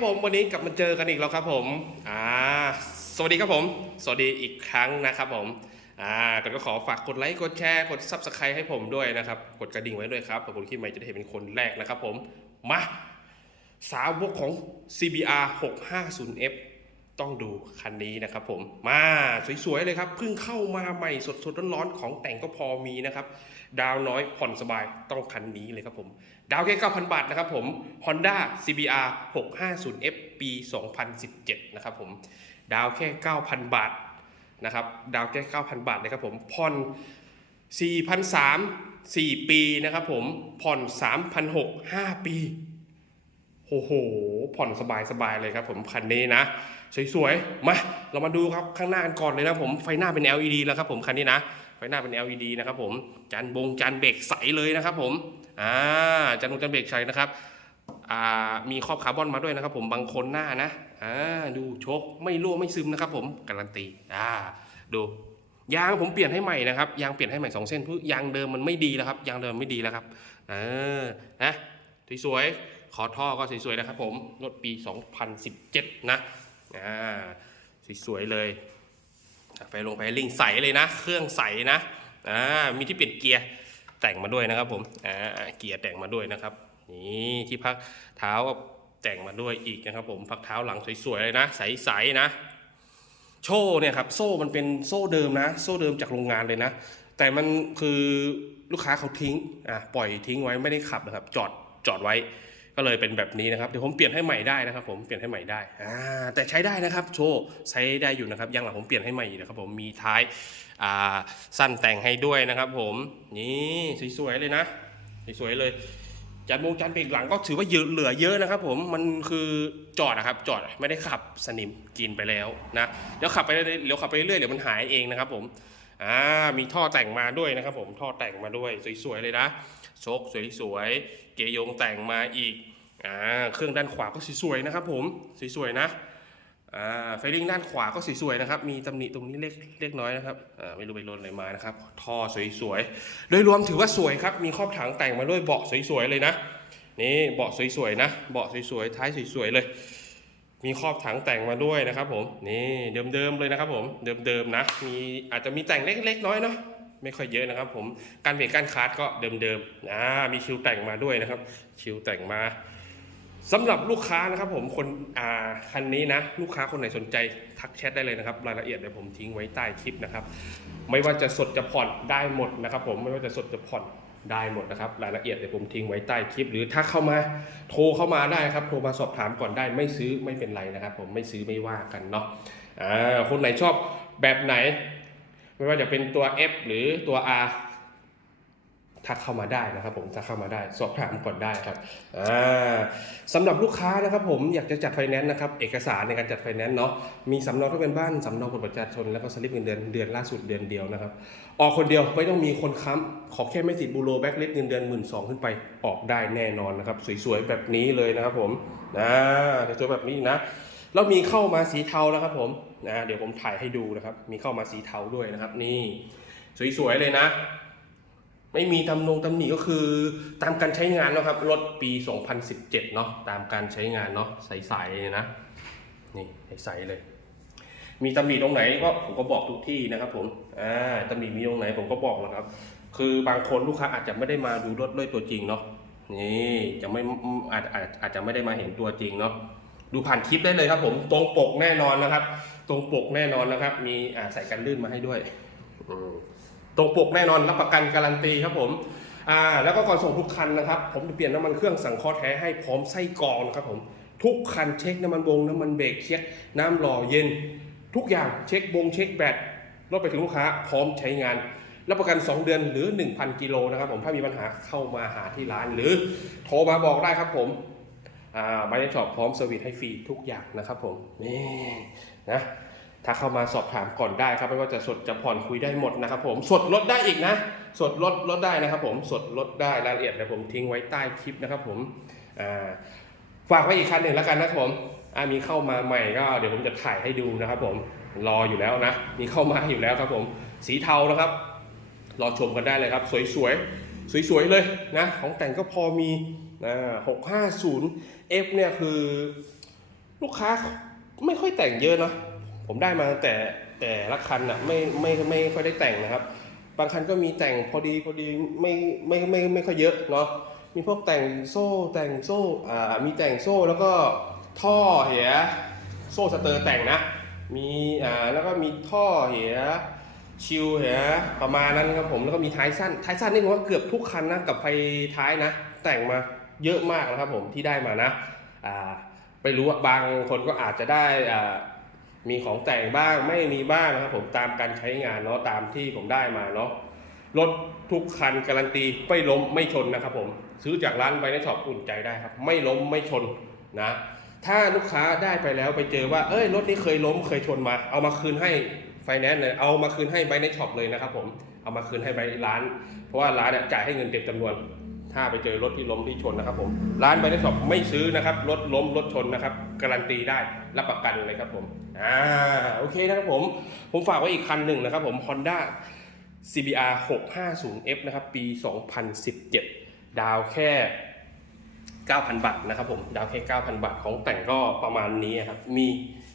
ครับผมวันนี้กลับมาเจอกันอีกแล้วครับผมอ่าสวัสดีครับผม สวัสดีอีกครั้งนะครับผมอ่าก็ก็ขอฝากกดไลค์กดแชร์กดซับสไครต์ให้ผมด้วยนะครับ กดกระดิ่งไว้ด้วยครับเผื่อผมคลิปใหม่จะได้เห็นเป็นคนแรกนะครับผมมาสาวกของ CBR 650F ต้องดูคันนี้นะครับผมมาสวยๆเลยครับเพิ่งเข้ามาใหม่สดๆร้อนๆของแต่งก็พอมีนะครับ ดาวน้อยผ่อนสบายต้องคันนี้เลยครับผม ดาวแค่ 9,000 บาทนะครับผม Honda CBR 650F ปี 2017 นะครับผม ดาวแค่ 9,000 บาทนะครับ ดาวแค่ 9,000 บาทนะครับผมผ่อน4,300 4ปีนะครับผมผ่อน3,600 5ปี โอ้โห ผ่อนสบายสบายเลยครับผมคันนี้นะ สวยๆ มา เรามาดูครับข้างหน้ากันก่อนเลยนะผมไฟหน้าเป็น LED แล้วครับผมคันนี้นะ ไฟหน้าเป็น LED นะครับผมจานบงจานเบรกใสเลยนะครับผมอ่าจานบงจานเบรกใสนะครับอ่ามีครอบคาร์บอนมาด้วยนะครับผมบางคนหน้านะอ่าดูโชคไม่รั่วไม่ซึมนะครับผมการันตีอ่าดูยางผมเปลี่ยนให้ใหม่นะครับยางเปลี่ยนให้ใหม่สองเส้นเพราะยางเดิมมันไม่ดีแล้วครับยางเดิมไม่ดีแล้วครับเออนะสวยๆ ขอท่อก็สวยๆนะครับผมรถปี 2017 นะอ่าสวยๆเลยไฟลงไฟลิงใสเลยนะ เครื่องใสนะอ่ามีที่เปลี่ยนเกียร์แต่งมาด้วยนะครับผมอ่าเกียร์แต่งมาด้วยนะครับนี่ที่พักเท้าก็แต่งมาด้วยอีกนะครับ ผมพักเท้าหลังสวยๆเลยนะ ใสๆนะโชว์เนี่ยครับโซ่มันเป็นโซ่เดิมนะ โซ่เดิมจากโรงงานเลยนะ แต่มันคือลูกค้าเขาทิ้งอะปล่อยทิ้งไว้ไม่ได้ขับนะครับ จอดจอดไว้ ก็เลยเป็นแบบนี้นะครับเดี๋ยวผมเปลี่ยนให้ใหม่ได้นะครับ ผมเปลี่ยนให้ใหม่ได้อ่าแต่ใช้ได้นะครับโชว์ใช้ได้อยู่นะครับยางหลังผมเปลี่ยนให้ใหม่อีกนะครับ ผมมีท้ายอ่าสั้นแต่งให้ด้วยนะครับ ผมนี่สวยๆเลยนะสวยๆเลยจานโมงจานเบรกหลังก็ถือว่าเยอะเหลือเยอะนะครับผมมันคือจอดนะครับ จอดไม่ได้ขับสนิมกินไปแล้วนะเดี๋ยวขับไปเรื่อยเดี๋ยวขับไปเรื่อยเดี๋ยวมันหายเองนะครับ ผมอ่ามีท่อแต่งมาด้วยนะครับ ผมท่อแต่งมาด้วยสวยๆเลยนะ โชคสวยๆ เกยงแต่งมาอีกอ่าเครื่องด้านขวาก็สวยๆนะครับผมสวยๆนะอ่าไฟลิงด้านขวาก็สวยๆนะครับ มีตำหนิตรงนี้เล็กเล็กน้อยนะครับอ่าไม่รู้ไปโดนอะไรมานะครับ ท่อสวยๆ โดยรวมถือว่าสวยครับ มีครอบถังแต่งมาด้วยเบาะสวยๆเลยนะ นี่เบาะสวยๆนะ เบาะสวยๆ ท้ายสวยๆเลย มีครอบถังแต่งมาด้วยนะครับผม นี่เดิมๆเลยนะครับผม เดิมๆนะ มีอาจจะมีแต่งเล็กๆน้อยเนาะ ไม่ค่อยเยอะนะครับ ผมการเบรกการคาร์ดก็เดิมๆอ่ามีชิวแต่งมาด้วยนะครับชิวแต่งมาสำหรับลูกค้านะครับผมคนอ่าคันนี้นะ ลูกค้าคนไหนสนใจทักแชทได้เลยนะครับ รายละเอียดเดี๋ยวผมทิ้งไว้ใต้คลิปนะครับ ไม่ว่าจะสดจะผ่อนได้หมดนะครับ ผมไม่ว่าจะสดจะผ่อนได้หมดนะครับ รายละเอียดเดี๋ยวผมทิ้งไว้ใต้คลิป หรือถ้าเข้ามาโทรเข้ามาได้ครับ โทรมาสอบถามก่อนได้ไม่ซื้อไม่เป็นไรนะครับ ผมไม่ซื้อไม่ว่ากันเนาะอ่าคนไหนชอบแบบไหน ไม่ว่าจะเป็นตัว F หรือตัว R ทักเข้ามาได้นะครับผมทักเข้ามาได้สอบถามก่อนได้ครับอ่าสำหรับลูกค้านะครับผมอยากจะจัดไฟแนนซ์นะครับเอกสารในการจัดไฟแนนซ์เนาะมีสำเนาทะเบียนบ้านสำเนาบัตรประชาชนแล้วก็สลิปเงินเดือนเดือนล่าสุดเดือนเดียวนะครับออกคนเดียวไม่ต้องมีคนค้ำขอแค่ไม่ติดบูโรแบ็กลิสเงินเดือนหมื่นสองขึ้นไปออกได้แน่นอนนะครับสวยๆแบบนี้เลยนะครับผมนะสวยๆแบบนี้นะ แล้วมีเข้ามาสีเทาแล้วครับผมนะเดี๋ยวผมถ่ายให้ดูนะครับ มีเข้ามาสีเทาด้วยนะครับ นี่สวยๆเลยนะ ไม่มีตำนงตำหนิก็คือตามการใช้งานนะครับรถปี 2017 เนาะตามการใช้งานเนาะใสๆเลยนะ นี่ใสๆเลย มีตำหนิตรงไหนก็ผมก็บอกทุกที่นะครับ ผมอ่าตำหนิมีตรงไหนผมก็บอกนะครับ คือบางคนลูกค้าอาจจะไม่ได้มาดูรถด้วยตัวจริงเนาะนี่จะไม่อาจอาจอาจจะไม่ได้มาเห็นตัวจริงเนาะ ดูผ่านคลิปได้เลยครับผมตรงปกแน่นอนนะครับ ตรงปกแน่นอนนะครับ มีอ่าใส่กันลื่นมาให้ด้วยอืมตรงปกแน่นอนรับประกันการันตีครับผมอ่าแล้วก็ก่อนส่งทุกคันนะครับ ผมจะเปลี่ยนน้ำมันเครื่องสังเคราะห์แท้ให้พร้อมไส้กรองนะครับผมทุกคันเช็คน้ำมันวงน้ำมันเบรกเช็คน้ำหล่อเย็น ทุกอย่างเช็คบงเช็คแบตรถไปถึงลูกค้าพร้อมใช้งานรับประกัน 2 เดือนหรือ 1,000 กิโลนะครับผมถ้ามีปัญหาเข้ามาหาที่ร้านหรือโทรมาบอกได้ครับผมอ่า บายช็อปพร้อมเซอร์วิสให้ฟรีทุกอย่างนะครับผมนี่นะถ้าเข้ามาสอบถามก่อนได้ครับไม่ว่าจะสดจะผ่อนคุยได้หมดนะครับผมสดลดได้อีกนะ สดลดลดได้นะครับผมสดลดได้รายละเอียดเดี๋ยวผมทิ้งไว้ใต้คลิปนะครับผมฝากไว้อีกคันหนึ่งแล้วกันนะครับผมมีเข้ามาใหม่ก็เดี๋ยวผมจะถ่ายให้ดูนะครับผมรออยู่แล้วนะ มีเข้ามาอยู่แล้วครับผมสีเทานะครับ รอชมกันได้เลยครับ สวยสวยสวยสวยๆเลยนะ ของแต่งก็พอมี นะ650 F เนี่ยคือ ลูกค้าไม่ค่อยแต่งเยอะเนอะผมได้มาแต่แต่ละคันอะไม่ไม่ไม่ค่อยได้แต่งนะครับ บางคันก็มีแต่งพอดีพอดีไม่ไม่ไม่ไม่ค่อยเยอะเนาะมีพวกแต่งโซ่แต่งโซ่อ่ามีแต่งโซ่แล้วก็ท่อเหียโซ่สเตอร์แต่งนะ มีอ่าแล้วก็มีท่อเหียชิลเหียประมาณนั้นครับผมแล้วก็มีท้ายสั้นท้ายสั้นนี่ผมว่าเกือบทุกคันนะกับไฟท้ายนะ แต่งมา เยอะมากนะครับผมที่ได้มานะาไม่รู้ว่าบางคนก็อาจจะได้มีของแต่งบ้างไม่มีบ้างนะครับผมตามการใช้งานเนาะตามที่ผมได้มาเนาะรถทุกคันการันตีไม่ล้มไม่ชนนะครับผมซื้อจากร้านไวในช็อปอุ่นใจได้ครับ ไม่ล้มไม่ชนนะถ้าลูกค้าได้ไปแล้วไปเจอว่าเอ้ยรถนี้เคยล้มเคยชนมา เอามาคืนให้ไฟแนนซ์เลยเอามาคืนให้ไวในช็อปเลยนะครับผมเอามาคืนให้ไวร้าน เพราะว่าร้านเนี่ยจ่ายให้เงินเต็มจำนวน ถ้าไปเจอรถที่ล้มที่ชนนะครับ ผม ร้านไบเนช็อปไม่ซื้อนะครับ รถล้มรถชนนะครับ การันตีได้รับประกันเลยครับผม อ่า โอเคนะครับผม ผมฝากไว้อีกคันหนึ่งนะครับ ผม Honda CBR 650F นะครับ ปี 2017 ดาวแค่ 9,000 บาทนะครับผม ดาวแค่ 9,000 บาท ของแต่งก็ประมาณนี้ครับ มี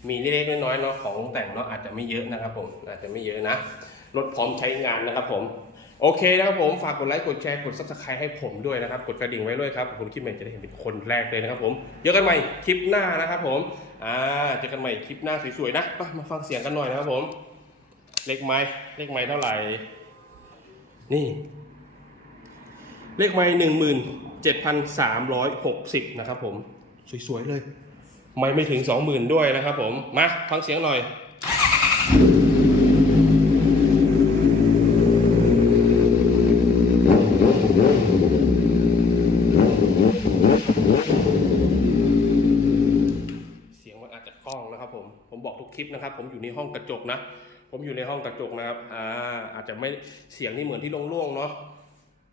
มีเล็กๆน้อยๆเนาะของแต่งเนาะอาจจะไม่เยอะนะครับ ผม อาจจะไม่เยอะนะ รถพร้อมใช้งานนะครับผม โอเคนะครับผมฝากกดไลค์กดแชร์กด subscribe ให้ผมด้วยนะครับ กดกระดิ่งไว้ด้วยครับคุณคลิปใหม่จะได้เห็นเป็นคนแรกเลยนะครับผมเจอกันใหม่คลิปหน้านะครับผมอ่าเจอกันใหม่คลิปหน้าสวยๆนะมาฟังเสียงกันหน่อยนะครับผม เลขไม้เลขไม้เท่าไหร่ นี่ เลขไม้หนึ่งหมื่นเจ็ดพันสามร้อยหกสิบนะครับผมสวยๆเลย ไม่ไม่ถึงสองหมื่นด้วยนะครับผมมาฟังเสียงหน่อย เสียงมันอาจจะกล้องนะครับผม ผมบอกทุกคลิป นะครับ ผมอยู่ในห้องกระจกนะ ผมอยู่ในห้องกระจกนะครับ อ่า อาจจะไม่เสียงนี่เหมือนที่โล่งๆเนาะ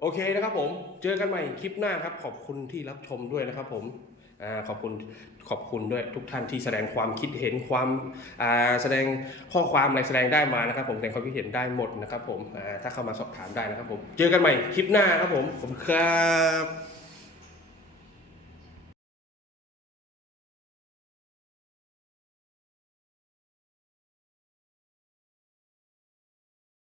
โอเคนะครับผม เจอกันใหม่คลิปหน้าครับ ขอบคุณที่รับชมด้วยนะครับผมอ่าขอบคุณขอบคุณด้วยทุกท่านที่แสดงความคิดเห็นความอ่าแสดงข้อความอะไรแสดงได้มานะครับ ผมแสดงความคิดเห็นได้หมดนะครับ ผมอ่าถ้าเข้ามาสอบถามได้นะครับผมเจอกันใหม่คลิปหน้าครับผมผมครับ